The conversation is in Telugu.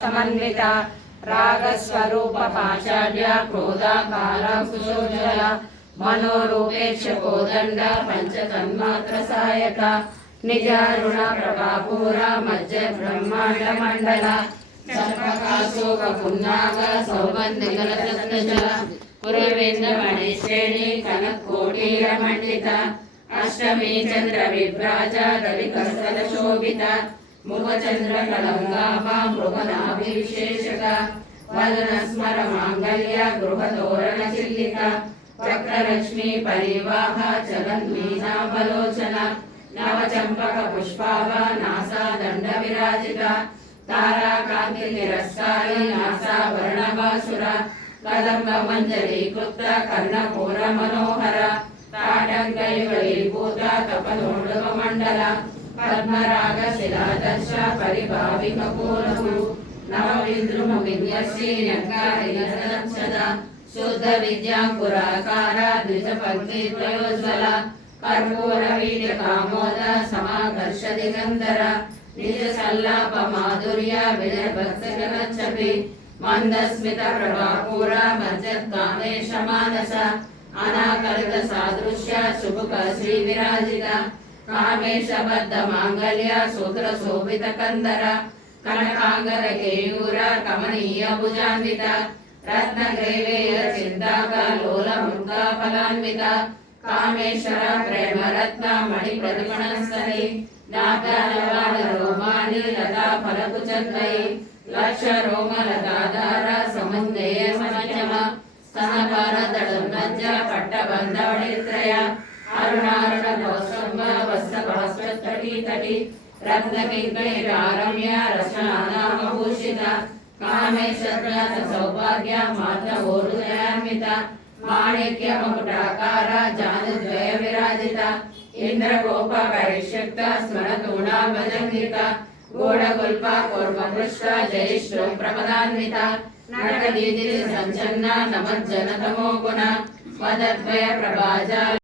సమన్విత రాగస్వరూప పాచార్య క్రోధాకాల కుశోజ్వల మనోరూపేక్ష కోదండ పంచతన్మాత్ర సాయక నిజారుణ ప్రభాపూర మధ్య బ్రహ్మాండ మండల సర్వకాశోక పున్నాగ సౌగంధికల సప్తజల పురవేంద్రమణి మణిశ్రేణి కనకోటీర మండిత అష్టమి చంద్ర విభ్రాజ దళిత శోభిత ముఖచంద్ర కలంగాభ మృగనాభివిశేషక వదన స్మర మాంగళ్య గృహతోరణ చిల్లిక చక్రలక్ష్మి పరివాహ చలన్మీనావలోచన నవచంపక పుష్పాభ నాసా దండ విరాజిత తారాకాంతి తిరస్కారి నాసా పద్మరాగ పరిభావిక పూలము నవవింద్రుము విన్యసి శుద్ధ విద్యాంకురాకార ద్విజ పత్ని ప్రయోజ్వల కర్పూర వీర్య కామోద సమాకర్ష దిగంధర నిజ సల్లాప మాధుర్య విజయ మందస్మిత ప్రభాపూర మజ్జత్ కామేశ మానస అనాకలిత సాదృశ్య శుభక శ్రీ విరాజిత ಕಾಮೇಶ ಬದ್ಧ ಮಾಂಗಲ್ಯ, ಸೂತ್ರ ಶೋಭಿತ ಕಂದರ, ಕನಕಾಂಗರ ಕೇಯೂರ, ಕಮನೀಯ ಭುಜಾನ್ವಿತ, ರತ್ನ ಗ್ರೇವೇಯ ಚಿಂತಾಕ ಲೋಲ ಮೃಗ ಫಲಾನ್ವಿತ, ಕಾಮೇಶ್ವರ ಪ್ರೇಮ ರತ್ನ ಮಣಿ ಪ್ರತಿಮಣ ಸ್ಥಳಿ ನಾಗರವಾದ ರೋಮಾನಿ, ಲತಾ ಫಲಕುಚಂದೈ, ಲಕ್ಷ ರೋಮ ಲತಾಧಾರ, ಸಮಂದೇಯ ಸಮಂಜಮ ಸಹಕಾರ ದಳ ಪಟ್ಟ ಬಂಧವಳಿತ್ರಯ వస్త్రభాస్వతటి తటి రత్నకింకణిరారమ్య రచనానామభూషిత కామేశ్వర సౌభాగ్య మాత ఓరుదయాన్విత మాణిక్య మకుటాకార జానుద్వయ విరాజిత ఇంద్రగోప పరిషక్త స్మరతూణా భజంగిత గోడగుల్ప కూర్మపృష్ట జయిష్ణు ప్రమదాన్విత నటదీది సంచన్న నమజ్జన తమో గుణ వదద్వయ ప్రభాజాల